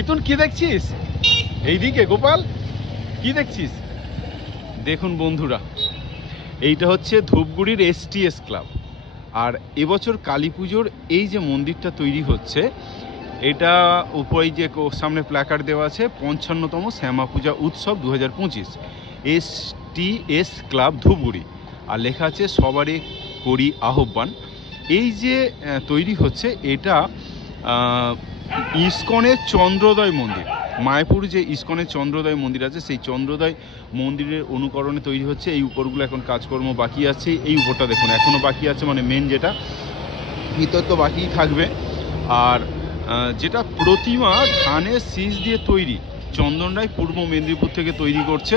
ইতুন কি দেখছিস এইদিকে? গোপাল কি দেখছিস? দেখুন বন্ধুরা, এইটা হচ্ছে ধূপগুড়ির STS ক্লাব। আর এবছর কালী পুজোর এই যে মন্দিরটা তৈরি হচ্ছে, এটা উপরে যে সামনে প্ল্যাকার্ড দেওয়া আছে 55তম শ্যামা পূজা উৎসব 2025 STS ক্লাব ধূপগুড়ি, আর লেখা আছে সবারই করি আহ্বান। এই যে তৈরি হচ্ছে, এটা ইস্কনের চন্দ্রোদয় মন্দির, মায়াপুর যে ইস্কনের চন্দ্রোদয় মন্দির আছে, সেই চন্দ্রোদয় মন্দিরের অনুকরণে তৈরি হচ্ছে। এই উপরগুলো এখন কাজকর্ম বাকি আছে। এই উপরটা দেখুন এখনও বাকি আছে, মানে মেন যেটা, ভিতর তো বাকিই থাকবে। আর যেটা প্রতিমা ধানের শীষ দিয়ে তৈরি, চন্দন রায় পূর্ব মেদিনীপুর থেকে তৈরি করছে।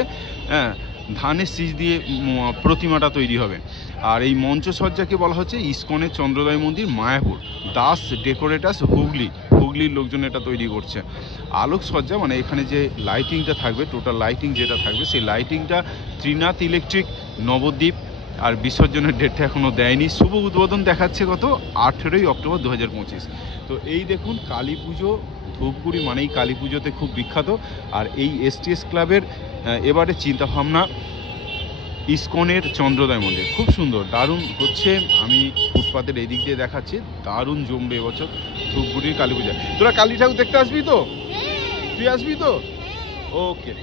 হ্যাঁ, ধানের শীষ দিয়ে প্রতিমাটা তৈরি হবে। আর এই মঞ্চসজ্জাকে বলা হচ্ছে ইস্কনের চন্দ্রোদয় মন্দির মায়াপুর, দাস ডেকোরেটার্স হুগলির লোকজন এটা তৈরি করছে। আলোকসজ্জা মানে এখানে যে লাইটিংটা থাকবে, টোটাল লাইটিং যেটা থাকবে, সেই লাইটিংটা ত্রিনাথ ইলেকট্রিক নবদ্বীপ। আর বিসর্জনের ডেটটা এখনও দেয়নি। শুভ উদ্বোধন দেখাচ্ছে কত 18ই অক্টোবর 2025। তো এই দেখুন কালী পুজো, ধূপগুড়ি মানেই কালী পুজোতে খুব বিখ্যাত। আর এই STS ক্লাবের এবারে চিন্তাভাবনা ইস্কনের চন্দ্রোদয় মন্দির খুব সুন্দর, দারুণ হচ্ছে। আমি ফুটপাতের এই দিক দিয়ে দেখাচ্ছি, দারুণ জমবে এবছর ধূপগুড়ির কালী পূজা। তোরা কালী ঠাকুর দেখতে আসবি তো? তুই আসবি তো? ওকে।